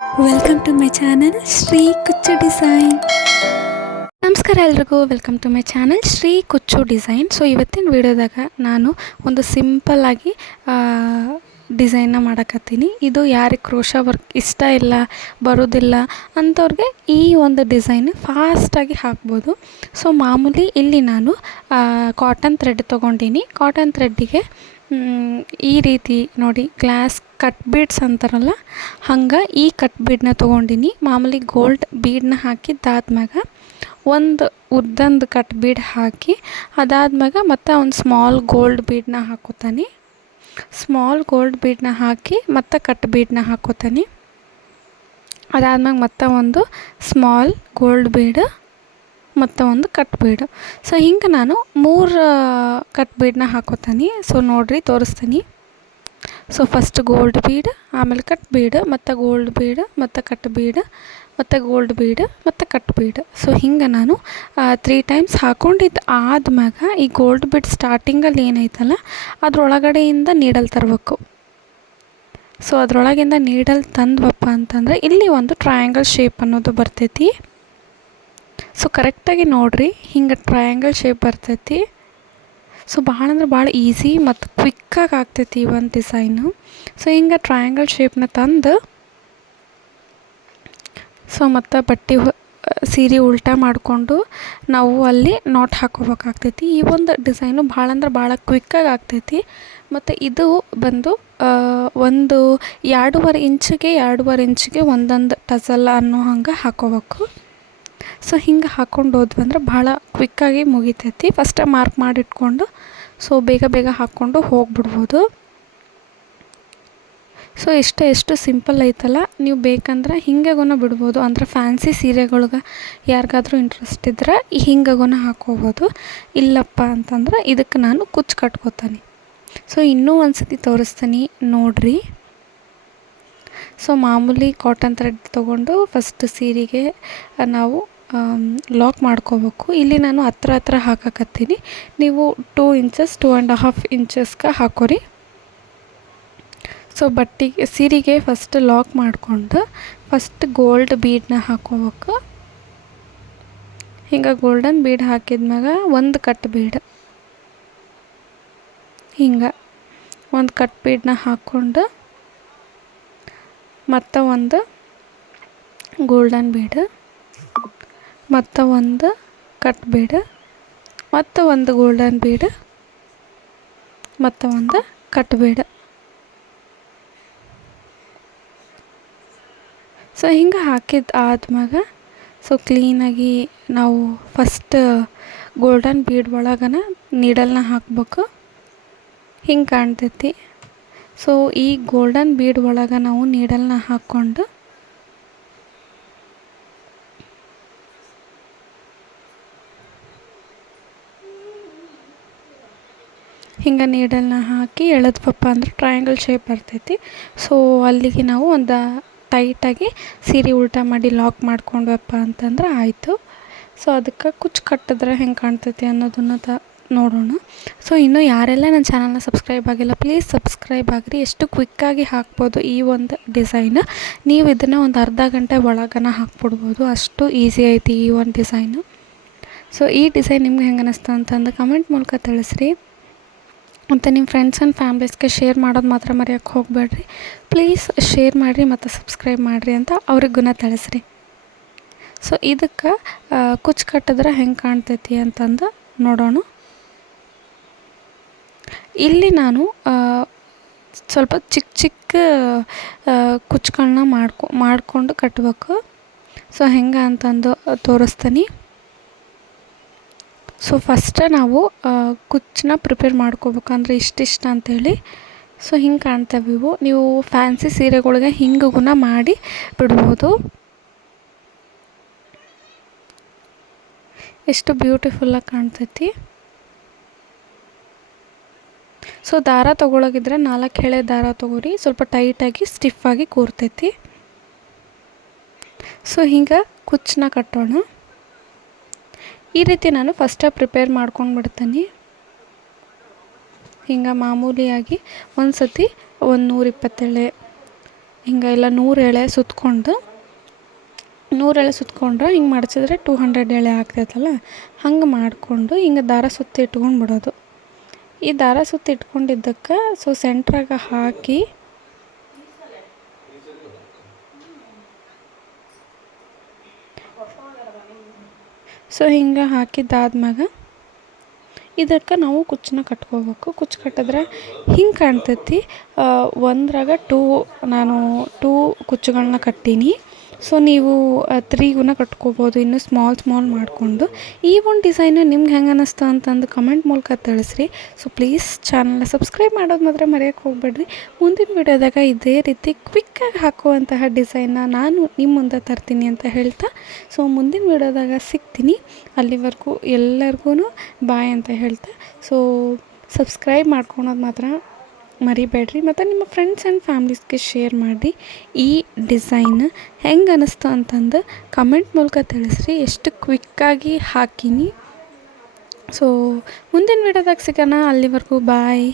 Welcome to my channel Shri Kuchu design. ನಮಸ್ಕಾರ ಎಲ್ರಿಗೂ, welcome to my channel Shri Kuchu design. So ಇವತ್ತಿನ ವಿಡಿಯೋದಾಗ ನಾನು ಒಂದು ಸಿಂಪಲ್ಲಾಗಿ ಡಿಸೈನ್ನ ಮಾಡಕತ್ತೀನಿ. ಇದು ಯಾರಿಗೆ ಕ್ರೋಶಾ ವರ್ಕ್ ಇಷ್ಟ ಇಲ್ಲ, ಬರೋದಿಲ್ಲ ಅಂಥವ್ರಿಗೆ ಈ ಒಂದು ಡಿಸೈನ್ ಫಾಸ್ಟಾಗಿ ಹಾಕ್ಬೋದು. ಸೊ ಮಾಮೂಲಿ ಇಲ್ಲಿ ನಾನು ಕಾಟನ್ ಥ್ರೆಡ್ ತೊಗೊಂಡಿನಿ. ಕಾಟನ್ ಥ್ರೆಡ್ಡಿಗೆ ಈ ರೀತಿ ನೋಡಿ ಗ್ಲಾಸ್ ಕಟ್ ಬೀಡ್ಸ್ ಅಂತಾರಲ್ಲ ಹಂಗೆ ಈ ಕಟ್ ಬೀಡನ್ನ ತೊಗೊಂಡಿನಿ. ಮಾಮೂಲಿ ಗೋಲ್ಡ್ ಬೀಡನ್ನ ಹಾಕಿದ್ದಾದ್ಮ್ಯಾಗ ಒಂದು ಉದ್ದಂದು ಕಟ್ ಬೀಡ್ ಹಾಕಿ ಅದಾದ್ಮ್ಯಾಗ ಮತ್ತು ಒಂದು ಸ್ಮಾಲ್ ಗೋಲ್ಡ್ ಬೀಡನ್ನ ಹಾಕೋತಾನೆ. ಸ್ಮಾಲ್ ಗೋಲ್ಡ್ ಬೀಡನ್ನ ಹಾಕಿ ಮತ್ತು ಕಟ್ ಬೀಡನ್ನ ಹಾಕೋತಾನೆ. ಅದಾದ್ಮ್ಯಾಗ ಮತ್ತು ಒಂದು ಸ್ಮಾಲ್ ಗೋಲ್ಡ್ ಬೀಡ್ ಮತ್ತು ಒಂದು ಕಟ್ ಬೀಡ್. ಸೊ ಹಿಂಗೆ ನಾನು 3 ಕಟ್ ಬೀಡನ್ನ ಹಾಕೋತಾನೆ. ಸೊ ನೋಡಿರಿ ತೋರಿಸ್ತೀನಿ. ಸೊ ಫಸ್ಟ್ ಗೋಲ್ಡ್ ಬೀಡ್, ಆಮೇಲೆ ಕಟ್ ಬೀಡ್, ಮತ್ತು ಗೋಲ್ಡ್ ಬೀಡ್, ಮತ್ತು ಕಟ್ ಬೀಡ್, ಮತ್ತು ಗೋಲ್ಡ್ ಬೀಡ್, ಮತ್ತು ಕಟ್ ಬೀಡ್. ಸೊ ಹಿಂಗೆ ನಾನು 3 ಟೈಮ್ಸ್ ಹಾಕ್ಕೊಂಡಿದ್ದು ಆದ್ಮ್ಯಾಗ ಈ ಗೋಲ್ಡ್ ಬೀಡ್ ಸ್ಟಾರ್ಟಿಂಗಲ್ಲಿ ಏನೈತಲ್ಲ ಅದ್ರೊಳಗಡೆಯಿಂದ ನೀಡಲ್ ತರಬೇಕು. ಸೊ ಅದರೊಳಗಿಂದ ನೀಡಲ್ ತಂದ್ವಪ್ಪ ಅಂತಂದರೆ ಇಲ್ಲಿ ಒಂದು ಟ್ರಯಾಂಗಲ್ ಶೇಪ್ ಅನ್ನೋದು ಬರ್ತೈತಿ. ಸೊ ಕರೆಕ್ಟಾಗಿ ನೋಡಿರಿ, ಹಿಂಗೆ ಟ್ರಯಾಂಗಲ್ ಶೇಪ್ ಬರ್ತೈತಿ. ಸೊ ಭಾಳ ಅಂದ್ರೆ ಭಾಳ ಈಸಿ ಮತ್ತು ಕ್ವಿಕ್ಕಾಗಿ ಆಗ್ತೈತಿ ಈ ಒಂದು ಡಿಸೈನು. ಸೊ ಹಿಂಗೆ ಟ್ರಯಾಂಗಲ್ ಶೇಪ್ನ ತಂದು ಸೊ ಮತ್ತು ಬಟ್ಟೆ ಸೀರೆ ಉಲ್ಟಾ ಮಾಡಿಕೊಂಡು ನಾವು ಅಲ್ಲಿ ನಾಟ್ ಹಾಕೋಬೇಕಾಗ್ತೈತಿ. ಈ ಒಂದು ಡಿಸೈನು ಭಾಳ ಅಂದ್ರೆ ಭಾಳ ಕ್ವಿಕ್ಕಾಗಿ ಆಗ್ತೈತಿ. ಮತ್ತು ಇದು ಬಂದು ಒಂದು 2.5 ಇಂಚಿಗೆ ಒಂದೊಂದು ಟಸಲ್ ಅನ್ನೋ ಹಂಗೆ ಹಾಕೋಬೇಕು. ಸೊ ಹಿಂಗೆ ಹಾಕ್ಕೊಂಡು ಹೋದ್ವಿ ಅಂದ್ರೆ ಭಾಳ ಕ್ವಿಕ್ಕಾಗಿ ಮುಗಿತೈತಿ. ಫಸ್ಟೇ ಮಾರ್ಕ್ ಮಾಡಿಟ್ಕೊಂಡು ಸೊ ಬೇಗ ಹಾಕ್ಕೊಂಡು ಹೋಗ್ಬಿಡ್ಬೋದು. ಸೊ ಎಷ್ಟು ಸಿಂಪಲ್ ಐತಲ್ಲ, ನೀವು ಬೇಕಂದ್ರೆ ಹಿಂಗೆಗೋನ ಬಿಡ್ಬೋದು. ಅಂದ್ರೆ ಫ್ಯಾನ್ಸಿ ಸೀರೆಗಳ್ಗೆ ಯಾರಿಗಾದ್ರೂ ಇಂಟ್ರೆಸ್ಟ್ ಇದ್ರೆ ಹಿಂಗೆಗೋನ ಹಾಕ್ಕೋಬೋದು. ಇಲ್ಲಪ್ಪ ಅಂತಂದ್ರೆ ಇದಕ್ಕೆ ನಾನು ಕುಚ್ಚು ಕಟ್ಕೋತೀನಿ. ಸೊ ಇನ್ನೂ ಒಂದು ಸತಿ ತೋರಿಸ್ತೀನಿ ನೋಡಿರಿ. ಸೊ ಮಾಮೂಲಿ ಕಾಟನ್ ಥ್ರೆಡ್ ತೊಗೊಂಡು ಫಸ್ಟ್ ಸೀರೆಗೆ ನಾವು ಲಾಕ್ ಮಾಡ್ಕೋಬೇಕು. ಇಲ್ಲಿ ನಾನು ಹತ್ರ ಹಾಕಕತ್ತೀನಿ. ನೀವು 2 ಇಂಚಸ್ 2.5 ಇಂಚಸ್ಗೆ ಹಾಕೋರಿ. ಸೊ ಸೀರೆಗೆ ಫಸ್ಟ್ ಲಾಕ್ ಮಾಡಿಕೊಂಡು ಫಸ್ಟ್ ಗೋಲ್ಡ್ ಬೀಡನ್ನ ಹಾಕೋಬೇಕು. ಹಿಂಗೆ ಗೋಲ್ಡನ್ ಬೀಡ್ ಹಾಕಿದ್ಮ್ಯಾಗ ಒಂದು ಕಟ್ ಬೀಡ್, ಹಿಂಗೆ ಒಂದು ಕಟ್ ಬೀಡನ್ನ ಹಾಕ್ಕೊಂಡು ಮತ್ತು ಒಂದು ಗೋಲ್ಡನ್ ಬೀಡ್, ಮತ್ತು ಒಂದು ಕಟ್ ಬೀಡ್, ಮತ್ತು ಒಂದು ಗೋಲ್ಡನ್ ಬೀಡ್, ಮತ್ತು ಒಂದು ಕಟ್ ಬೀಡ್. ಸೊ ಹಿಂಗೆ ಹಾಕಿದ್ದು ಆದ್ಮ್ಯಾಗ ಸೊ ಕ್ಲೀನಾಗಿ ನಾವು ಫಸ್ಟ್ ಗೋಲ್ಡನ್ ಬೀಡ್ ಒಳಗನ ನೀಡಲ್ನ ಹಾಕ್ಬೇಕು. ಹಿಂಗೆ ಕಾಣ್ತೈತಿ. ಸೊ ಈ ಗೋಲ್ಡನ್ ಬೀಡ್ ಒಳಗೆ ನಾವು ನೀಡಲ್ನ ಹಾಕ್ಕೊಂಡು ಹಿಂಗೆ ನೀಡಲ್ನ ಹಾಕಿ ಎಳೆದ್ವಪ್ಪ ಅಂದ್ರೆ ಟ್ರಯಾಂಗಲ್ ಶೇಪ್ ಬರ್ತೈತಿ. ಸೊ ಅಲ್ಲಿಗೆ ನಾವು ಒಂದು ಟೈಟಾಗಿ ಸೀರೆ ಉಲ್ಟಾ ಮಾಡಿ ಲಾಕ್ ಮಾಡ್ಕೊಂಡ್ವಪ್ಪ ಅಂತಂದ್ರೆ ಆಯಿತು. ಸೊ ಅದಕ್ಕೆ ಕುಚ್ಚು ಕಟ್ಟಿದ್ರೆ ಹೆಂಗೆ ಕಾಣ್ತೈತಿ ಅನ್ನೋದನ್ನು ನೋಡೋಣ. ಸೊ ಇನ್ನೂ ಯಾರೆಲ್ಲ ನನ್ನ ಚಾನಲ್ನ ಸಬ್ಸ್ಕ್ರೈಬ್ ಆಗಿಲ್ಲ ಪ್ಲೀಸ್ ಸಬ್ಸ್ಕ್ರೈಬ್ ಆಗಿರಿ. ಎಷ್ಟು ಕ್ವಿಕ್ಕಾಗಿ ಹಾಕ್ಬೋದು ಈ ಒಂದು ಡಿಸೈನ್. ನೀವು ಇದನ್ನು ಒಂದು ಅರ್ಧ ಗಂಟೆ ಒಳಗನ ಹಾಕ್ಬಿಡ್ಬೋದು, ಅಷ್ಟು ಈಸಿ ಐತಿ ಈ ಒಂದು ಡಿಸೈನು. ಸೊ ಈ ಡಿಸೈನ್ ನಿಮ್ಗೆ ಹೆಂಗೆ ಅನ್ನಿಸ್ತು ಅಂತಂದು ಕಮೆಂಟ್ ಮೂಲಕ ತಿಳಿಸ್ರಿ. ಮತ್ತು ನಿಮ್ಮ ಫ್ರೆಂಡ್ಸ್ ಆ್ಯಂಡ್ ಫ್ಯಾಮ್ಲೀಸ್ಗೆ ಶೇರ್ ಮಾಡೋದು ಮಾತ್ರ ಮರೆಯೋಕ್ಕೆ ಹೋಗಬೇಡ್ರಿ. ಪ್ಲೀಸ್ ಶೇರ್ ಮಾಡಿರಿ ಮತ್ತು ಸಬ್ಸ್ಕ್ರೈಬ್ ಮಾಡಿರಿ ಅಂತ ಅವ್ರಿಗೆ ತಿಳಿಸ್ರಿ. ಸೊ ಇದಕ್ಕೆ ಕುಚ್ಚು ಕಟ್ಟಿದ್ರೆ ಹೆಂಗೆ ಕಾಣ್ತೈತಿ ಅಂತಂದು ನೋಡೋಣ. ಇಲ್ಲಿ ನಾನು ಸ್ವಲ್ಪ ಚಿಕ್ಕ ಕುಚ್ಚುಗಳನ್ನ ಮಾಡಿಕೊಂಡು ಕಟ್ಟಬೇಕು. ಸೊ ಹೆಂಗೆ ಅಂತಂದು ತೋರಿಸ್ತೀನಿ. ಸೊ ಫಸ್ಟೇ ನಾವು ಕುಚ್ಚನ್ನ ಪ್ರಿಪೇರ್ ಮಾಡ್ಕೋಬೇಕಂದ್ರೆ ಇಷ್ಟಿಷ್ಟ ಅಂಥೇಳಿ. ಸೊ ಹಿಂಗೆ ಕಾಣ್ತವೆ ಇವು. ನೀವು ಫ್ಯಾನ್ಸಿ ಸೀರೆಗಳಿಗೆ ಹಿಂಗೂನ ಮಾಡಿ ಬಿಡ್ಬೋದು. ಎಷ್ಟು ಬ್ಯೂಟಿಫುಲ್ಲಾಗಿ ಕಾಣ್ತೈತಿ. ಸೊ ದಾರ ತೊಗೊಳಗಿದ್ರೆ 4 ಎಳೆ ದಾರ ತೊಗೊರಿ, ಸ್ವಲ್ಪ ಟೈಟಾಗಿ ಸ್ಟಿಫಾಗಿ ಕೂರ್ತೈತಿ. ಸೊ ಹಿಂಗೆ ಕುಚ್ಚನ್ನ ಕಟ್ಟೋಣ. ಈ ರೀತಿ ನಾನು ಫಸ್ಟೇ ಪ್ರಿಪೇರ್ ಮಾಡ್ಕೊಂಡು ಬಿಡ್ತೀನಿ. ಹಿಂಗೆ ಮಾಮೂಲಿಯಾಗಿ ಒಂದು ಸತಿ 120 ಎಳೆ ಹಿಂಗೆ ಎಲ್ಲ 100 ಎಳೆ ಸುತ್ಕೊಂಡು 100 ಎಳೆ ಸುತ್ಕೊಂಡ್ರೆ ಹಿಂಗೆ ಮಡಚಿದ್ರೆ 200 ಎಳೆ ಆಗ್ತೈತಲ್ಲ, ಹಂಗೆ ಮಾಡಿಕೊಂಡು ಹಿಂಗೆ ದಾರ ಸುತ್ತಿ ಇಟ್ಕೊಂಡು ಬಿಡೋದು. ಈ ದಾರ ಸುತ್ತಿ ಇಟ್ಕೊಂಡಿದ್ದಕ್ಕೆ ಸೊ ಸೆಂಟ್ರಾಗ ಹಾಕಿ ಸೊ ಹಿಂಗೆ ಹಾಕಿದ್ದಾದ್ಮ್ಯಾಗ ಇದಕ್ಕೆ ನಾವು ಕುಚ್ಚನ್ನ ಕಟ್ಕೋಬೇಕು. ಕುಚ್ಚು ಕಟ್ಟಿದ್ರೆ ಹಿಂಗೆ ಕಾಣ್ತೈತಿ. ಒಂದ್ರಾಗ ನಾನು 2 ಕುಚ್ಚುಗಳನ್ನ ಕಟ್ಟೀನಿ. ಸೊ ನೀವು 3 ಕಟ್ಕೋಬೋದು, ಇನ್ನೂ ಸ್ಮಾಲ್ ಮಾಡಿಕೊಂಡು. ಈ ಒಂದು ಡಿಸೈನು ನಿಮ್ಗೆ ಹೆಂಗೆ ಅನ್ನಿಸ್ತು ಅಂತಂದು ಕಮೆಂಟ್ ಮೂಲಕ ತಿಳಿಸ್ರಿ. ಸೊ ಪ್ಲೀಸ್ ಚಾನಲ್ನ ಸಬ್ಸ್ಕ್ರೈಬ್ ಮಾಡೋದು ಮಾತ್ರ ಮರೆಯೋಕ್ಕೆ ಹೋಗ್ಬೇಡ್ರಿ. ಮುಂದಿನ ವಿಡಿಯೋದಾಗ ಇದೇ ರೀತಿ ಕ್ವಿಕ್ಕಾಗಿ ಹಾಕುವಂತಹ ಡಿಸೈನ್ನ ನಾನು ನಿಮ್ಮ ಮುಂದೆ ತರ್ತೀನಿ ಅಂತ ಹೇಳ್ತಾ, ಸೊ ಮುಂದಿನ ವಿಡಿಯೋದಾಗ ಸಿಗ್ತೀನಿ. ಅಲ್ಲಿವರೆಗೂ ಎಲ್ಲರಿಗೂ ಬಾಯ್ ಅಂತ ಹೇಳ್ತಾ, ಸೊ ಸಬ್ಸ್ಕ್ರೈಬ್ ಮಾಡ್ಕೊಳೋದು ಮಾತ್ರ ಮರಿಬೇಡ್ರಿ. ಮತ್ತು ನಿಮ್ಮ ಫ್ರೆಂಡ್ಸ್ ಆ್ಯಂಡ್ ಫ್ಯಾಮ್ಲೀಸ್ಗೆ ಶೇರ್ ಮಾಡಿ. ಈ ಡಿಸೈನ್ ಹೆಂಗೆ ಅನ್ನಿಸ್ತು ಅಂತಂದು ಕಮೆಂಟ್ ಮೂಲಕ ತಿಳಿಸ್ರಿ. ಎಷ್ಟು ಕ್ವಿಕ್ಕಾಗಿ ಹಾಕೀನಿ. ಸೊ ಮುಂದಿನ ವಿಡಿಯೋದಾಗ ಸಿಗೋಣ. ಅಲ್ಲಿವರೆಗೂ ಬಾಯ್.